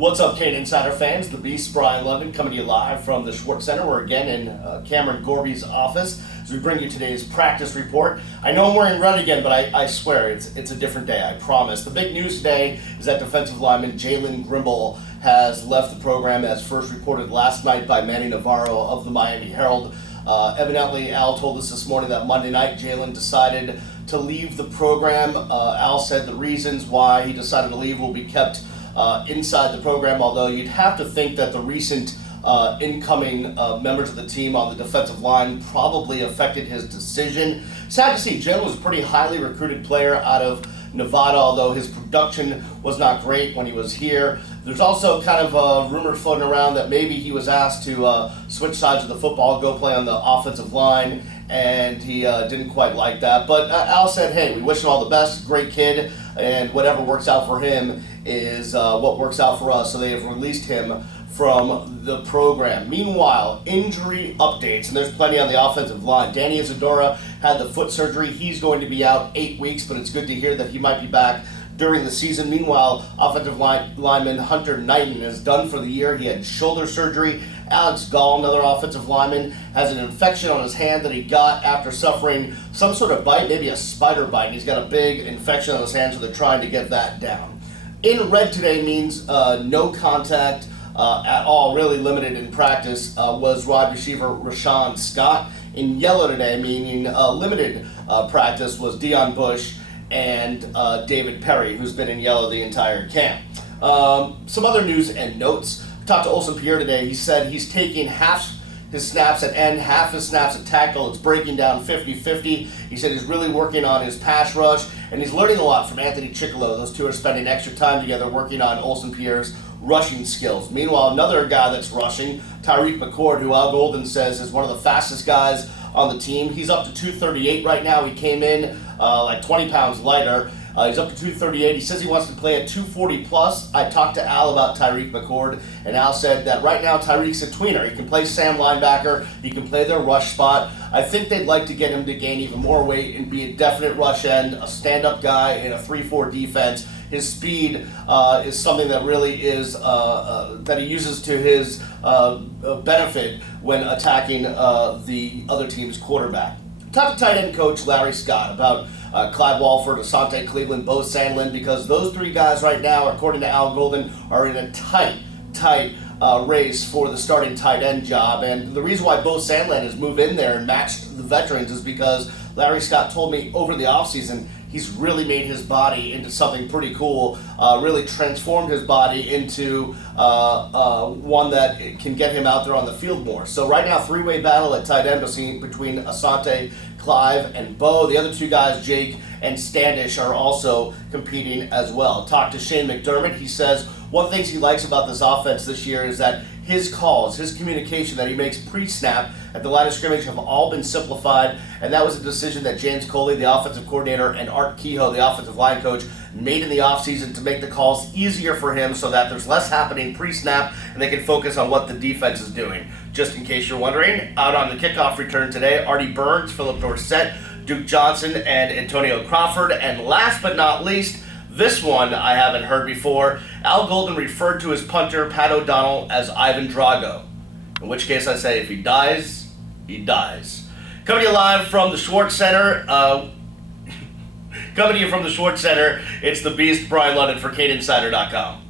What's up, CaneInsider fans? The Beast, Brian London, coming to you live from the Schwartz Center. We're again in Cameron Gorby's office as we bring you today's practice report. I know I'm wearing red again, but I swear it's a different day, I promise. The big news today is that defensive lineman Jalen Grimble has left the program, as first reported last night by Manny Navarro of the Miami Herald. Evidently, Al told us this morning that Monday night Jalen decided to leave the program. Al said the reasons why he decided to leave will be kept inside the program, although you'd have to think that the recent incoming members of the team on the defensive line probably affected his decision. Sad to see. Jalen was a pretty highly recruited player out of Nevada, although his production was not great when he was here. There's also kind of rumors floating around that maybe he was asked to switch sides of the football, go play on the offensive line, and he didn't quite like that. But Al said, hey, we wish him all the best, great kid, and whatever works out for him is what works out for us. So they have released him from the program. Meanwhile, injury updates, and there's plenty on the offensive line. Danny Isadora had the foot surgery. He's going to be out 8 weeks, but it's good to hear that he might be back during the season. Meanwhile, offensive lineman Hunter Knighton is done for the year. He had shoulder surgery. Alex Gall, another offensive lineman, has an infection on his hand that he got after suffering some sort of bite, maybe a spider bite. And he's got a big infection on his hand, so they're trying to get that down. In red today means no contact at all, really limited in practice, was wide receiver Rashawn Scott. In yellow today, meaning limited practice, was Deion Bush and David Perry, who's been in yellow the entire camp. Some other news and notes. Talked to Olsen Pierre today. He said he's taking half his snaps at end, half his snaps at tackle. It's breaking down 50-50. He said he's really working on his pass rush, and he's learning a lot from Anthony Chickalo. Those two are spending extra time together working on Olsen Pierre's rushing skills. Meanwhile, another guy that's rushing, Tyreek McCord, who Al Golden says is one of the fastest guys on the team. He's up to 238 right now. He came in like 20 pounds lighter. He's up to 238. He says he wants to play at 240 plus. I talked to Al about Tyreek McCord, and Al said that right now Tyreek's a tweener. He can play Sam linebacker. He can play their rush spot. I think they'd like to get him to gain even more weight and be a definite rush end, a stand-up guy in a 3-4 defense. His speed is something that really is that he uses to his benefit when attacking the other team's quarterback. Talked to tight end coach Larry Scott about Clyde Walford, Asante Cleveland, Bo Sandlin, because those three guys right now, according to Al Golden, are in a tight race for the starting tight end job. And the reason why Bo Sandlin has moved in there and matched the veterans is because Larry Scott told me over the offseason he's really made his body into something pretty cool, really transformed his body into one that can get him out there on the field more. So right now, three-way battle at tight end between Asante, Clive, and Bo. The other two guys, Jake and Standish, are also competing as well. Talked to Shane McDermott. He says one of the things he likes about this offense this year is that his calls, his communication that he makes pre-snap at the line of scrimmage have all been simplified, and that was a decision that James Coley, the offensive coordinator, and Art Kehoe, the offensive line coach, made in the offseason to make the calls easier for him so that there's less happening pre-snap and they can focus on what the defense is doing. Just in case you're wondering, out on the kickoff return today, Artie Burns, Philip Dorsett, Duke Johnson, and Antonio Crawford. And last but not least, this one I haven't heard before. Al Golden referred to his punter, Pat O'Donnell, as Ivan Drago. In which case I say, if he dies, he dies. Coming to you live from the Schwartz Center. Coming to you from the Schwartz Center, it's the Beast, Brian London for CaneInsider.com.